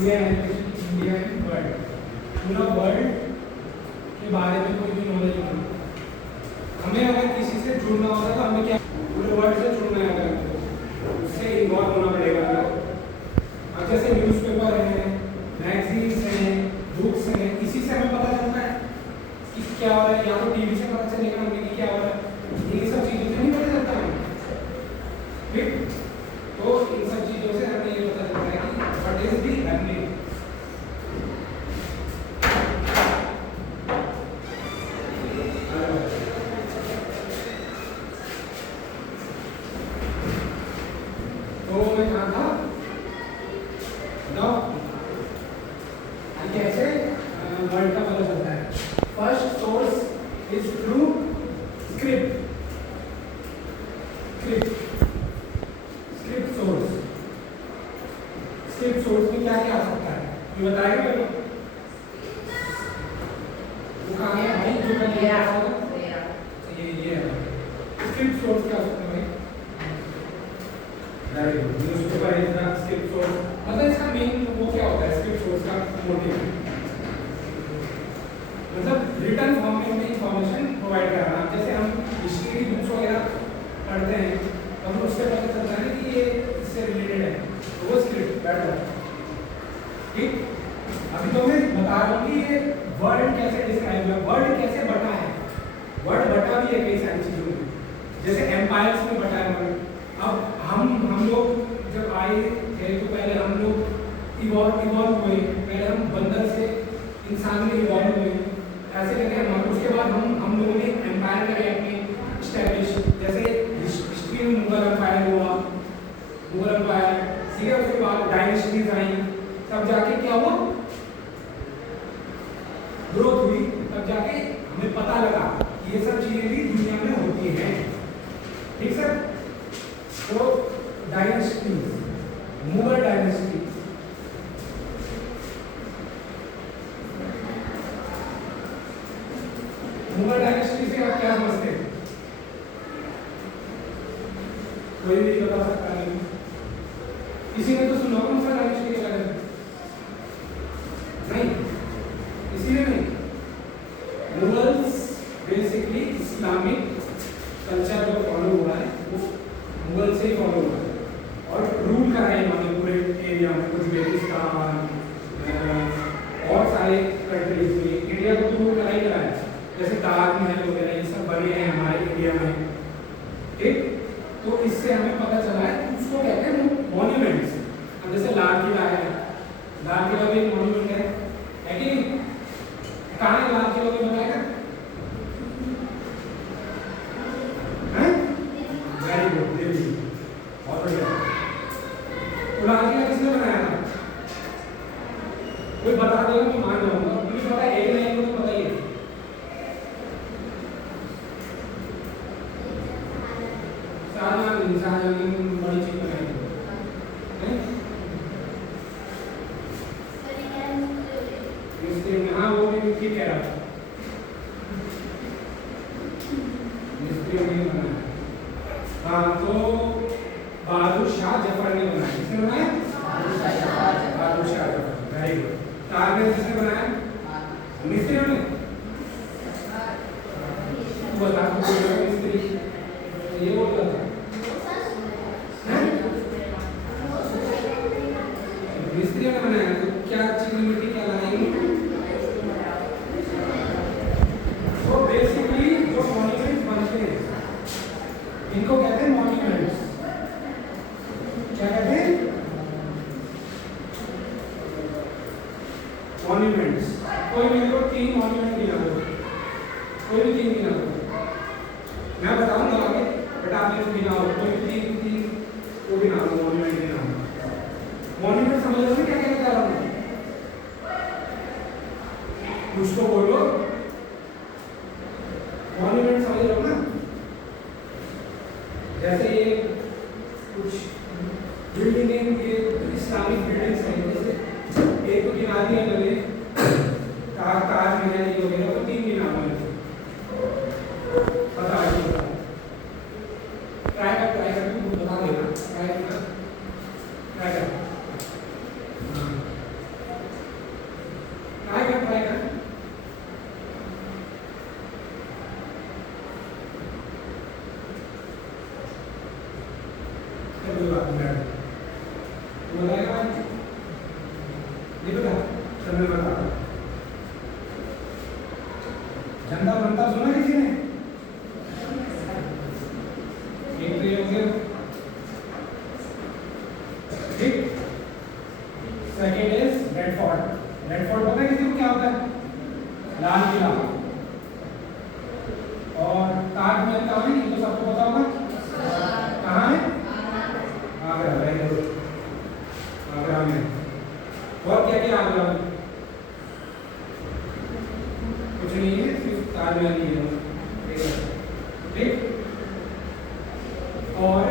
India and world, पूरा world के बारे में कोई भी नॉलेज नहीं। हमें अगर किसी से जुड़ना होता तो हमें क्या पूरे वर्ल्ड से जुड़ना है, अगर उससे इन्वॉल्व होना पड़ेगा। अब जैसे न्यूज़पेपर है, मैगजीन्स हैं, बुक्स हैं, इसी से हमें पता चलता है कि क्या हो रहा है, या तो टीवी से पता चलेगा हमें कि क्या हो रहा है, ये सब चीज़ों से नहीं पता चलता हमें, ठीक। तो इन सब चीज़ों से हमें ये पता चलता है कि व्हाट इज दी हैपनिंग। तो मैं कहा था बताओ कैसे वर्ल्ड का पता चलता है। First source is through script, script source. Script source में क्या क्या आ सकता है ये बताएगा मेरे को। वो कहाँ है भाई जो मैं ले आया था, ये है स्क्रिप्ट सोर्स। क्या हो सकता है भाई? न्यूज़पेपर है इतना स्क्रिप्ट सोर्स, मतलब इसका मेन वो क्या होता है स्क्रिप्ट सोर्स का मोटिव, मतलब रिटन फॉर्मेट में इंफॉर्मेशन प्रोवाइड करना। जैसे हम हिस्ट्री बुक्स वगैरह पढ़ते हैं तो हमें उससे पता चलता है कि ये इससे रिलेटेड है, तो वो स्क्रिप्ट बैठ जाता है, ठीक। अभी तो मैं बता रहा हूँ कि ये वर्ड कैसे डिस्क्राइब हुआ, वर्ड कैसे बटा है। वर्ड बटा भी है कई सारी चीज़ों में, जैसे एम्पायर्स में बटा है वर्ड। अब हम लोग जब आए थे तो पहले हम लोग इवॉल्व हुए, पहले हम बंदर से इंसान में इवॉल्व हुए, ऐसे करके हम उसके बाद हम लोगों ने एम्पायर करे अपने स्टैब्लिश। जैसे हिस्ट्री में मुगल एम्पायर हुआ, मुगल एम्पायर, ठीक है, उसके बाद डायनेस्टीज आई, तब जाके क्या हुआ, ग्रोथ हुई, तब जाके हमें पता लगा ये सब चीजें भी दुनिया में होती हैं, ठीक सर। तो dynasties, Mughal dynasty, Mughal dynasty से आप क्या समझते हैं? कोई भी बता सकता नहीं, किसी ने तो सुना होगा मुगल डायनेस्टी के बारे में? नहीं, किसी ने नहीं। मुगल्स बेसिकली इस्लामिक कल्चर जो फॉलो हुआ है वो मुगल से ही फॉलो हुआ है, और रूल करा है इन्होंने पूरे एरिया में, उज्बेकिस्तान और सारे कंट्रीज में। इंडिया को तो रूल करा ही करा है, जैसे ताजमहल वगैरह ये सब बने हैं हमारे इंडिया में, ठीक। तो इससे हमें पता चला है, उसको कहते हैं मॉन्यूमेंट्स। अब जैसे लाल किला है, लाल किला भी एक मॉन्यूमेंट है कि नहीं? कहाँ है लाल किला, भी बताएगा? वेरी गुड, दिल्ली, बहुत बढ़िया। तो लाल किला किसने बनाया था? कोई बता देगा मैं मान जाऊंगा, मुझे पता है, एक लाइन को तो पता ही है। शाहजहां बड़ी चीज बनाई है। हाँ वो भी ठीक कह रहा था, मिस्त्री ने बनाया। हाँ तो बहादुर शाह जफर ने बनाया। किसने बनाया? Bahadur Shah Zafar, very good. ताजमहल किसने बनाया? मिस्त्रियों ने। बता मिस्त्री ये बोलता था, मिस्त्रियों ने बनाया। तो क्या चीनी मिट्टी क्या लगाएंगे? तो बेसिकली जो मॉन्यूमेंट्स बनते हैं इनको कहते हैं मॉन्यूमेंट्स। क्या कहते हैं? मॉन्यूमेंट्स। कोई मेरे को 3 मॉन्यूमेंट गिना दो, कोई भी 3 गिना दो, मैं बताऊंगा आगे, बट आप मेरे को गिना हो, कोई भी 3 को गिना दो, मॉन्यूमेंट गिना दो। मॉन्यूमेंट समझ लो क्या कहना चाह रहा हूँ, कुछ तो बोलो। मॉन्यूमेंट समझ लो ना, जैसे ये कुछ बिल्डिंग है, ये इस्लामिक बिल्डिंग्स हैं, जैसे एक तो गिना दिया मैंने ताजमहल ये वगैरह, तो 3 गिना मैंने, बता दीजिए, ट्राई कर बता देना, ट्राई कर। कोई बात नहीं, तो बताएगा नहीं पता, चल मैं बता रहा हूँ। झंडा बनता सुना किसी ने? एक तो ये हो गया, ठीक। Second is red fort. Red fort पता है किसी को क्या होता है? लाल किला। और ताजमहल कहाँ है? ये तो सबको पता होगा, कहाँ है? आगरा, वेरी गुड, आगरा में। और क्या क्या आगरा में? कुछ नहीं है, सिर्फ ताजमहल ही है, ठीक। और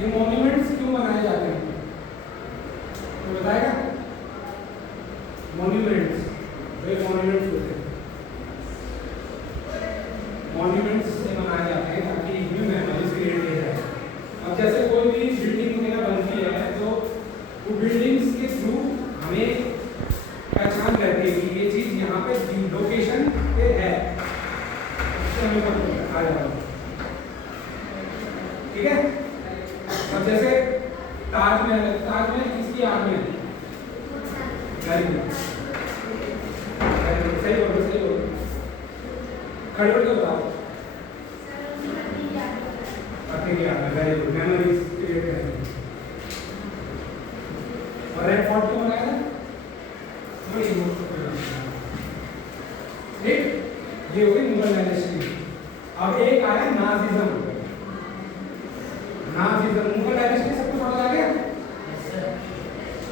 ये मॉन्यूमेंट्स क्यों बनाए जाते हैं तो बताएगा? मॉन्यूमेंट्स, वे मॉन्यूमेंट्स होते हैं, मॉन्यूमेंट्स से बनाए जाते हैं ताकि न्यू मेमोरीज क्रिएट किया जाए। अब जैसे कोई भी बिल्डिंग वगैरह बनती है तो वो बिल्डिंग्स के थ्रू हमें पहचान रहती है कि ये चीज़ यहाँ पे लोकेशन पे है, इससे हमें पता आ जाता है, ठीक है। अब जैसे ताजमहल, ताजमहल किसकी याद में? सही बोलो, सही बोलो, खड़े होकर बताओ। अपने की याद में, वेरी गुड, मेमोरीज क्रिएट करेंगे। और रेड फोर्ट क्यों बनाया था? ठीक, ये हो गई मुगल डायनेस्टी। अब एक आया नाजिज्म। नाजिज्म, मुगल डायनेस्टी सबको समझ आ गया?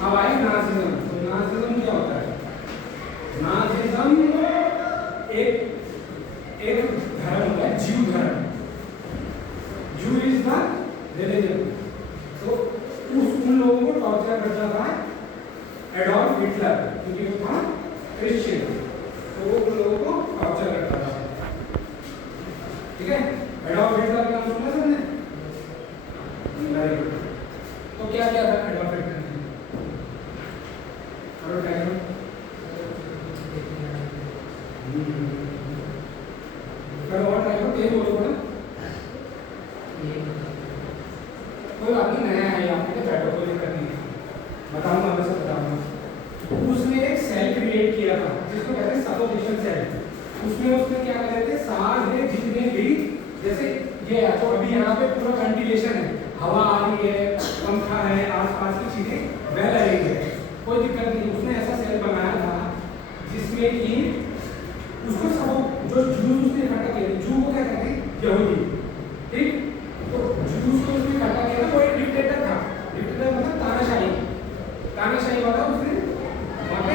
अब आई नाजिज्म। तो नाजिज्म क्या होता है? नाजिज्म एक धर्म होता है, जीव धर्म। जू इज द रिलीजन। तो उन लोगों को टॉर्चर करता था एडोल्फ हिटलर, क्योंकि वो था क्रिश्चियन, तो वो उन लोगों को टॉर्चर करता था, ठीक है। एडोल्फ हिटलर का नाम सुना सबने? तो क्या क्या था एडोल्फ हिटलर ने? और टाइम तेज बोलो ना, कोई बात नहीं, नया है यहाँ पे, बैठो, कोई दिक्कत नहीं है, बताऊंगा, मैं सब बताऊंगा। उसने एक सेल क्रिएट किया था जिसको कहते हैं सफोकेशन सेल। उसमें क्या कर रहे थे, सारे जितने भी, जैसे ये है तो अभी यहाँ पे पूरा वेंटिलेशन है, हवा आ रही है, पंखा है, आसपास की चीजें वेल अरेंज है, कोई दिक्कत नहीं। उसने ऐसा सेल बनाया था जिसमें कि उसको सब जो जूस उसने इकट्ठा किए, जू को क्या कहते हैं? यहूदी, ठीक। तो जूस को उसने इकट्ठा किया था, वो एक डिक्टेटर था। डिक्टेटर मतलब तानाशाही, तानाशाही वाला। उसने वहाँ पे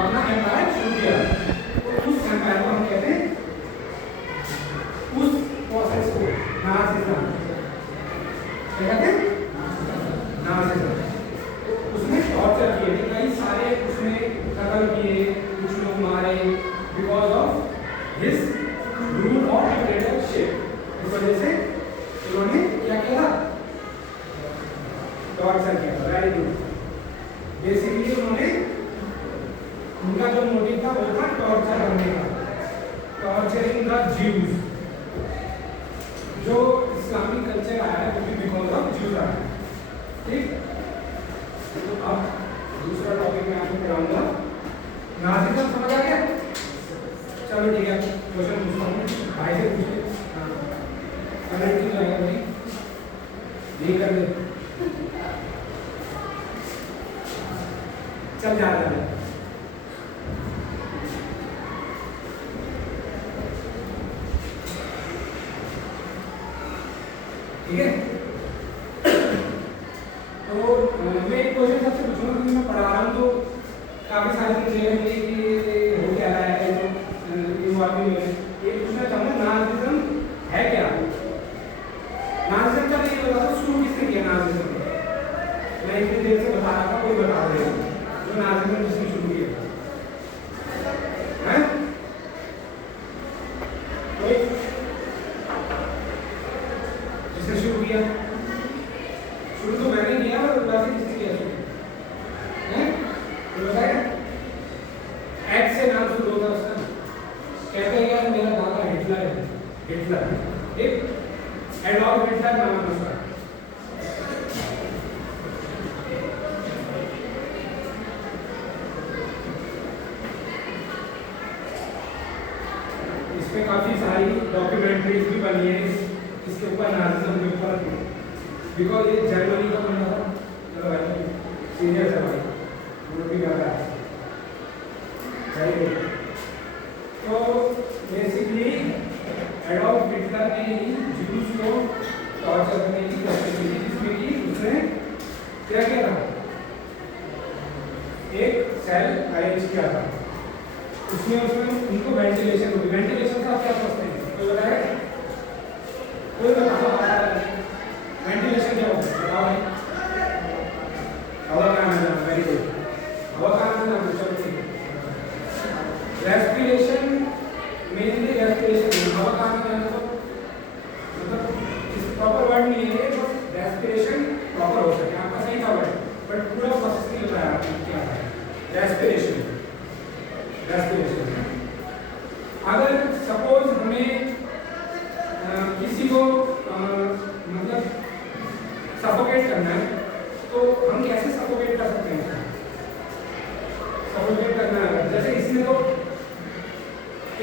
अपना एम्पायर शुरू किया। तो उस एम्पायर को हम कहते हैं, उस प्रोसेस को नाजिज्म क्या कहते हैं? नाजिज्म। उसने टॉर्चर किए, कई सारे उसने कत्ल किए, कुछ लोग मारे, because of his rule of dictatorship. इस वजह से उन्होंने क्या किया था? टॉर्चर किया था, वेरी गुड। बेसिकली उन्होंने, उनका जो मोटिव था वो था टॉर्चर करने का, टॉर्चरिंग द ज्यूज। जो इस्लामिक कल्चर आया है वो भी बिकॉज ऑफ ज्यूज आया है, ठीक। तो अब दूसरा टॉपिक मैं आपको पढ़ाऊंगा, नाजिज्म। समझ आ गया? चलो ठीक है, क्वेश्चन पूछता हूँ, भाई से पूछते। कमेंट क्यों आएगा भाई? नहीं कर दे, चल जा रहा है। ठीक है, तो मैं एक क्वेश्चन सबसे पूछूंगा क्योंकि मैं पढ़ा रहा हूँ, तो काफी सारी चीजें होंगी कि हो क्या रहा है, तो इन्वॉल्व में ये पूछना चाहूँगा, नाजिज्म है क्या? नाजिज्म का नहीं बता दो, शुरू किसने किया नाजिज्म? मैं इतनी देर से बता रहा था, कोई बता दे जो नाजिज्म किसने शुरू किया है? कोई जिसने शुरू किया? शुरू तो मैंने किया, और वैसे किसने किया शुरू? हैं? तो बताया एक्स से नाम शुरू होता उसका, कहते हैं यार मेरा दादा हिटलर है, हिटलर, ठीक। एडोल्फ हिटलर नाम है उसका, इसमें काफ़ी सारी डॉक्यूमेंट्रीज भी बनी है इसके ऊपर, नाजिज्म के ऊपर, बिकॉज ये जर्मनी का बना था। चलो भाई सीनियर है भाई, वो भी कर रहा है। चलिए, तो बेसिकली एडॉल्फ हिटलर ने ही ज्यूज को टॉर्चर करने की कोशिश की, जिसमें कि उसने क्या किया था, एक सेल अरेंज किया था, उसमें उनको वेंटिलेशन होगी। वेंटिलेशन से आप क्या समझते हैं, कोई बताए? कोई बताओ वेंटिलेशन क्या होता है, बताओ भाई। हवा का आना जाना, वेरी गुड, हवा का आना जाना, चलो ठीक है। रेस्पिरेशन, मेनली रेस्पिरेशन, हवा का आना जाना, तो मतलब इस प्रॉपर वर्ड नहीं है, बस रेस्पिरेशन प्रॉपर हो सके, आपका सही था वर्ड, बट पूरा प्रोसेस नहीं बताया आपने क्या है रेस्पिरेशन। रेस्पिरेशन अगर सपोज हमें किसी को मतलब सफोकेट करना है, तो हम कैसे सफोकेट कर सकते हैं? सफोकेट करना है, जैसे इसने तो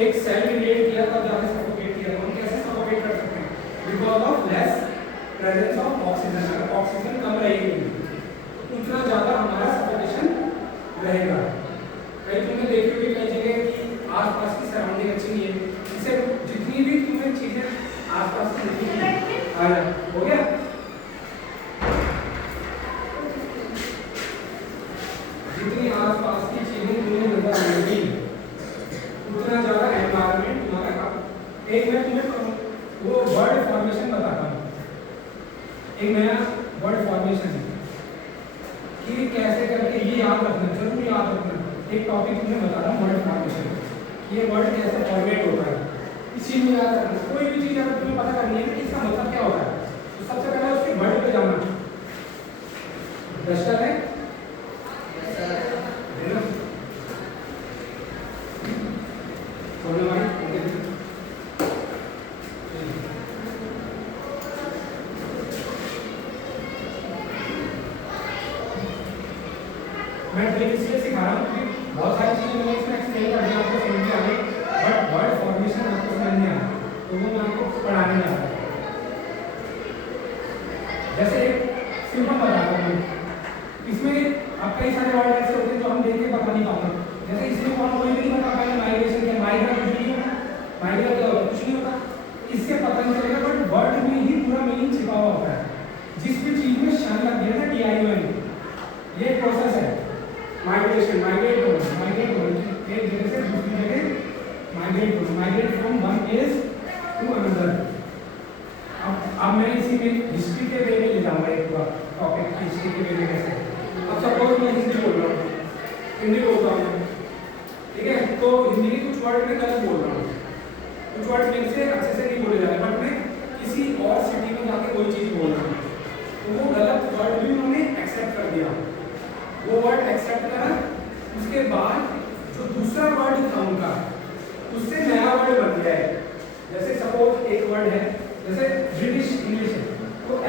एक सेल क्रिएट किया था जहाँ सफोकेट किया, हम कैसे सफोकेट कर सकते हैं? Because of less presence of oxygen. अगर ऑक्सीजन कम रहेगी तो उतना ज़्यादा हमारा सफोकेशन रहेगा। कई तुमने देखी होगी कई जगह कि आसपास की सराउंडिंग अच्छी नहीं है, इससे जितनी भी तुम्हें चीजें आसपास की नहीं है, हो गया। जितनी आसपास की चीजें तुम्हें नजर आएंगी उतना ज्यादा एनवायरनमेंट तुम्हारा। एक मैं तुम्हें वो वर्ड फॉर्मेशन बताता हूँ, एक नया वर्ड फॉर्मेशन है कि कैसे करके, ये याद रखना, जरूर याद रखना। एक टॉपिक तुम्हें बता रहा हूँ, वर्ड फॉर्मेशन, ये वर्ड कैसे फॉर्मेट होता है, इस चीज में याद रखना। कोई भी चीज अगर तुम्हें पता करनी है कि इसका मतलब क्या होता है, तो सबसे पहले उसके वर्ड पे जाना। डस्टर है मैं ट्रिक इसलिए सिखा रहा हूँ क्योंकि बहुत सारी चीजें मैंने इसमें एक्सप्लेन कर दी, आपको समझ में आ गई, बट वर्ड फॉर्मेशन आपको समझ नहीं आता, तो वो मैं आपको पढ़ाने जा रहा हूँ। जैसे एक सिंपल बताता हूँ, इसमें अब कई सारे वर्ड ऐसे होते हैं जो हम देख के बता नहीं पाते। जैसे इसमें कोई भी नहीं बता पाएगा माइग्रेशन क्या, माइग्रा कुछ नहीं होता, माइग्रा क्या होता, कुछ नहीं होता, इससे पता नहीं चलेगा, बट वर्ड में ही पूरा मीनिंग छिपा हुआ होता है। जिस भी चीज में शन लग गया ना, DION, ये प्रोसेस है माइग्रेशन, माइग्रेट हो, एक जगह से दूसरी जगह माइग्रेट हो, migrate from one place to another. अब मैं इसी में हिस्ट्री के वे में ले जाऊंगा, एक बार टॉपिक हिस्ट्री के वे में कैसे। अब सपोज मैं हिंदी बोल रहा हूँ, हिंदी बोल रहा हूँ, ठीक है, तो हिंदी के कुछ वर्ड में गलत बोल रहा हूँ, कुछ वर्ड मेरे से अच्छे से नहीं बोले जा रहे, बट मैं किसी और सिटी में जाके कोई चीज़ बोल रहा हूँ, तो वो गलत वर्ड भी उन्होंने एक्सेप्ट कर दिया। वो वर्ड एक्सेप्ट करा, उसके बाद जो दूसरा वर्ड था उनका, उससे नया वर्ड बन गया है। जैसे सपोज एक वर्ड है, जैसे ब्रिटिश इंग्लिश है, तो